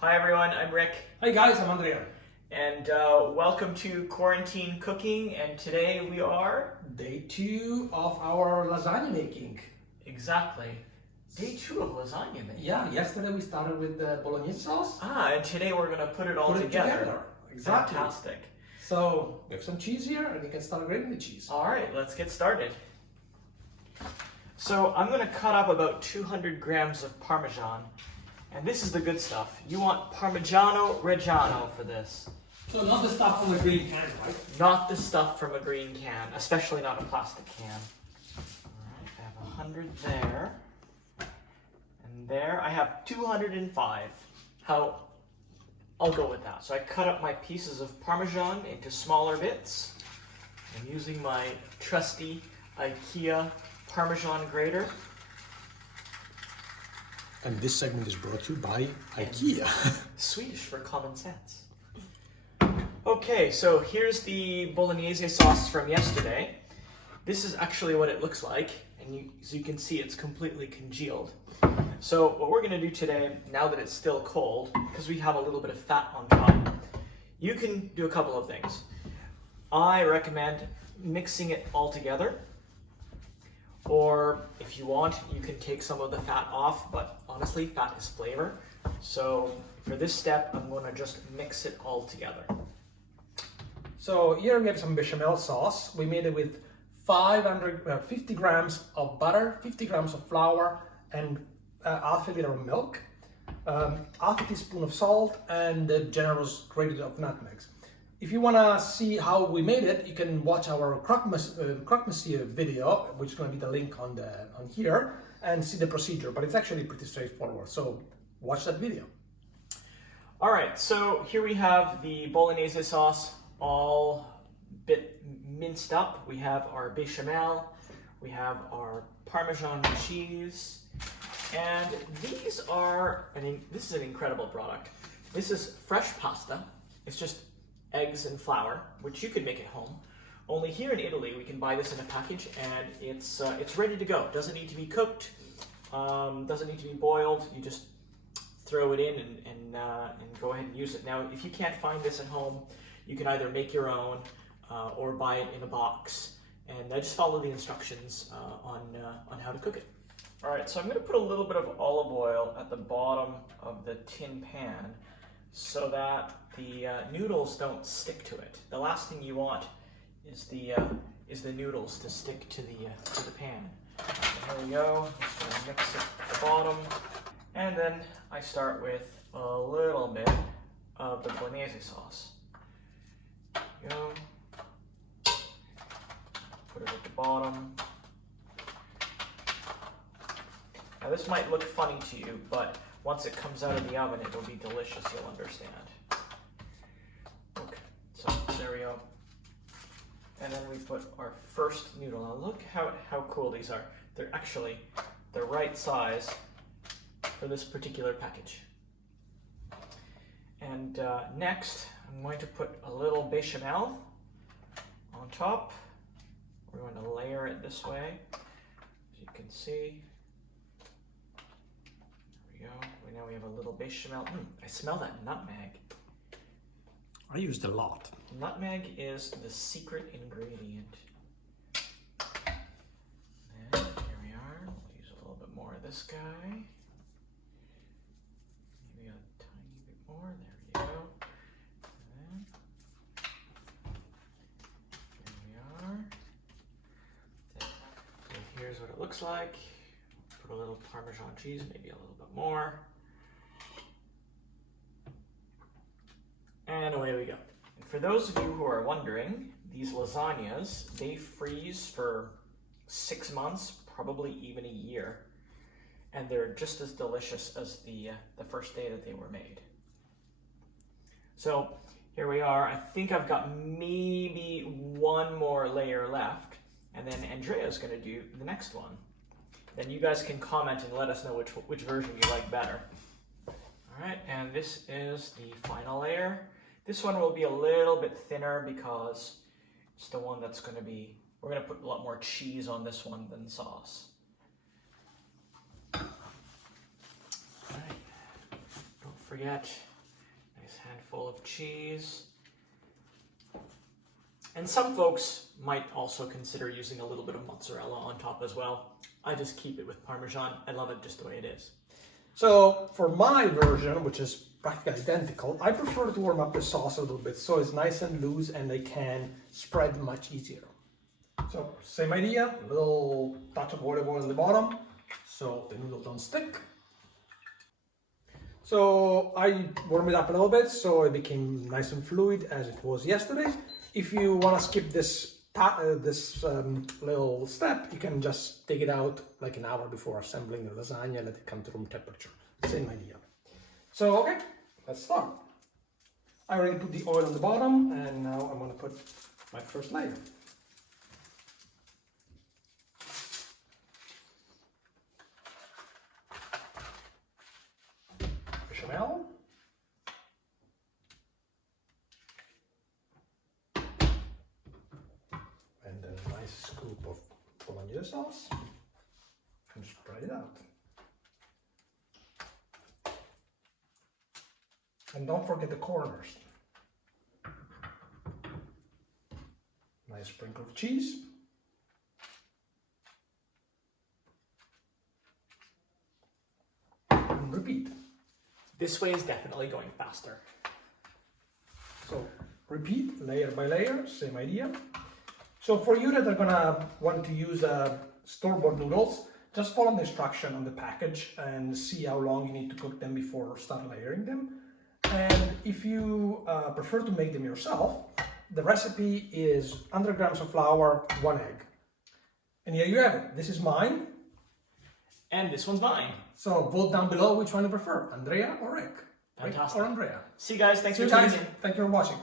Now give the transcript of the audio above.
Hi everyone, I'm Rick. Hi guys, I'm Andrea. And welcome to Quarantine Cooking, and today we are... Day 2 of our lasagna making. Exactly. Day 2 of lasagna making. Yeah, yesterday we started with the Bolognese sauce. And today we're going to put it all together. Exactly. Fantastic. So, we have some cheese here and we can start grating the cheese. Alright, let's get started. So, I'm going to cut up about 200 grams of Parmesan. And this is the good stuff. You want Parmigiano Reggiano for this. So not the stuff from the green can, right? Not the stuff from a green can, especially not a plastic can. Alright, I have 100 there. And there, I have 205. I'll go with that. So I cut up my pieces of Parmesan into smaller bits. I'm using my trusty IKEA Parmesan grater. And this segment is brought to you by IKEA. Swedish for common sense. Okay, so here's the Bolognese sauce from yesterday. This is actually what it looks like, and as you can see, it's completely congealed. So what we're going to do today, now that it's still cold, because we have a little bit of fat on top, you can do a couple of things. I recommend mixing it all together, or if you want, you can take some of the fat off, but honestly, fat is flavor. So for this step, I'm going to just mix it all together. So here we have some bechamel sauce. We made it with 50 grams of butter, 50 grams of flour, and half a liter of milk, half a teaspoon of salt, and a generous grated of nutmegs. If you want to see how we made it, you can watch our croque-monsieur video, which is going to be the link on here, and see the procedure. But it's actually pretty straightforward. So watch that video. All right, so here we have the Bolognese sauce all bit minced up. We have our bechamel, we have our Parmesan cheese, and these are, this is an incredible product. This is fresh pasta. It's just eggs and flour, which you could make at home. Only here in Italy, we can buy this in a package, and it's ready to go. Doesn't need to be cooked, doesn't need to be boiled. You just throw it in and go ahead and use it. Now, if you can't find this at home, you can either make your own or buy it in a box, and just follow the instructions on how to cook it. All right, so I'm going to put a little bit of olive oil at the bottom of the tin pan so that the noodles don't stick to it. The last thing you want is the noodles to stick to the pan. So here we go. Just going to mix it at the bottom, and then I start with a little bit of the Bolognese sauce. There we go. Put it at the bottom. Now this might look funny to you, but once it comes out of the oven, it will be delicious, you'll understand. Okay, so there we go. And then we put our first noodle. Now look how cool these are. They're actually the right size for this particular package. And next, I'm going to put a little bechamel on top. We're going to layer it this way, as you can see. There we go. Now we have a little bechamel. I smell that nutmeg. I used a lot. Nutmeg is the secret ingredient. And here we are. We'll use a little bit more of this guy. Maybe a tiny bit more. There we go. And here we are. So here's what it looks like. Put a little Parmesan cheese, maybe a little bit more. And away we go. And for those of you who are wondering, these lasagnas, they freeze for 6 months, probably even a year. And they're just as delicious as the first day that they were made. So here we are. I think I've got maybe one more layer left. And then Andrea's going to do the next one. Then you guys can comment and let us know which version you like better. All right, and this is the final layer. This one will be a little bit thinner because it's the one that's going to be, we're going to put a lot more cheese on this one than sauce. All right, forget, nice handful of cheese. And some folks might also consider using a little bit of mozzarella on top as well. I just keep it with Parmesan. I love it just the way it is. So for my version, which is practically identical, I prefer to warm up the sauce a little bit so it's nice and loose and they can spread much easier. So same idea, a little touch of olive oil on the bottom so the noodles don't stick. So I warmed it up a little bit so it became nice and fluid as it was yesterday. If you want to skip this little step, you can just take it out like an hour before assembling the lasagna, let it come to room temperature. Same idea. So okay, let's start. I already put the oil on the bottom and now I'm going to put my first layer. Bechamel. And a nice scoop of Bolognese sauce. And spread it out. And don't forget the corners. Nice sprinkle of cheese. And repeat. This way is definitely going faster. So repeat layer by layer, same idea. So for you that are gonna want to use store-bought noodles, just follow the instruction on the package and see how long you need to cook them before start layering them. And if you prefer to make them yourself, the recipe is 100 grams of flour, 1 egg. And here you have it. This is mine. And this one's mine. So vote down below which one you prefer, Andrea or Rick. Fantastic. Rick or Andrea. See you guys. Thanks See for you guys. tuning in. Thank you for watching.